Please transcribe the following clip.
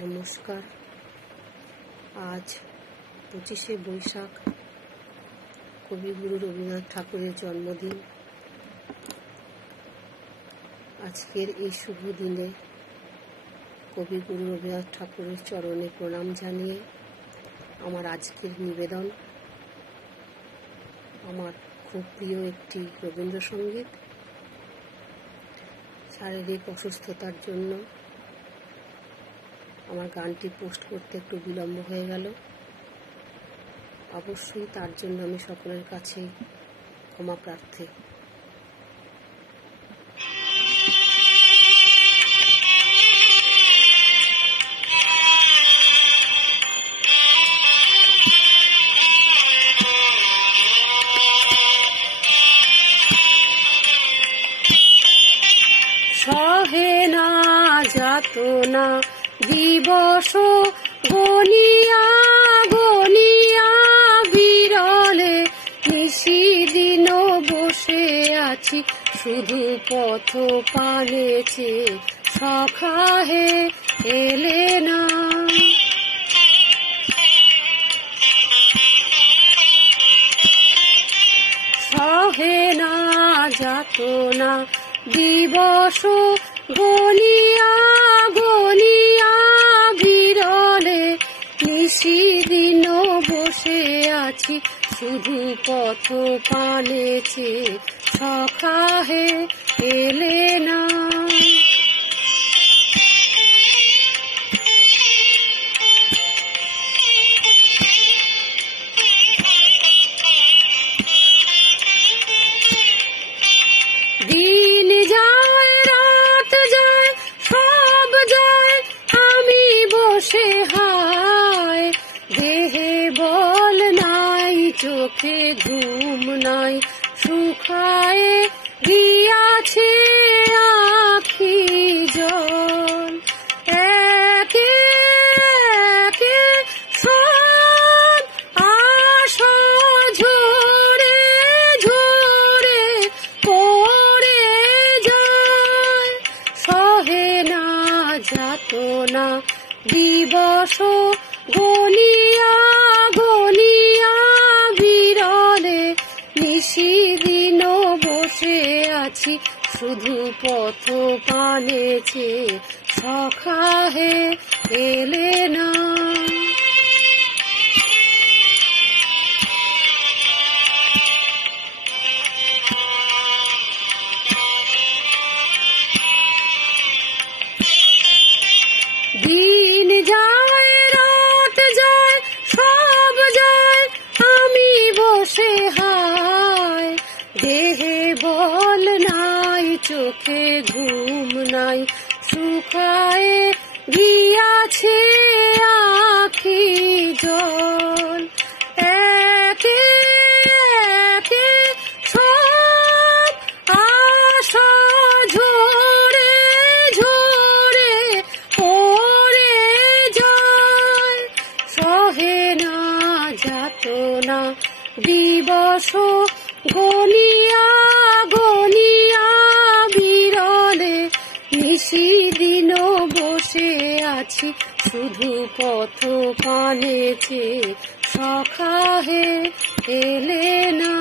নমস্কার। আজ 25শে বৈশাখ, কবিগুরু রবীন্দ্রনাথ ঠাকুরের জন্মদিন। আজকের এই শুভ দিনে কবিগুরু রবীন্দ্রনাথ ঠাকুরের চরণে প্রণাম জানিয়ে আমার আজকের নিবেদন আমার খুব প্রিয় একটি রবীন্দ্রসঙ্গীত। শারীরিক অসুস্থতার জন্য আমার গানটি পোস্ট করতে একটু বিলম্ব হয়ে গেল। অবশ্যই তার জন্য আমি সকলের কাছে ক্ষমা প্রার্থী। সহে না যাতনা দিবস গনিয়া গনিয়া বিরলে, নিশিদিন বসে আছি শুধু পথ পানেছে, সখা হে এলে না। সহে না যাতনা দিবস গনিয়া গনিয়া বিরলে, নিশিদিন বসে আছি শুধু পথ পানেছে, সখা হে এলে না। দিন যায় রাত যায় সব যায়, আমি বসে হায়, দেহে বল নাই চোখে ঘুম নাই, শুকায় গিয়াছে আখি জল। একে একে সব আশা ঝরে ঝরে পড়ে যায়, সহে না যাতনা দিবস গনিয়া গনিয়া বিরলে, নিশিদিন বসে আছি শুধু পথ পানেছে, সখা হে এলে না। দিন যায় রাত যায় সব যায়, আমি বসে হায়, দেহে বল নাই চোখে ঘুম নাই, শুকায় গিয়াছে আখি জল। একে একে সব আশা ঝরে ঝরে পড়ে যায়, সহে না যাতনা দিবস গনিয়া গনিয়া বিরলে, নিশিদিন বসে আছি শুধু পথ পানেছে, সখা হে এলে না।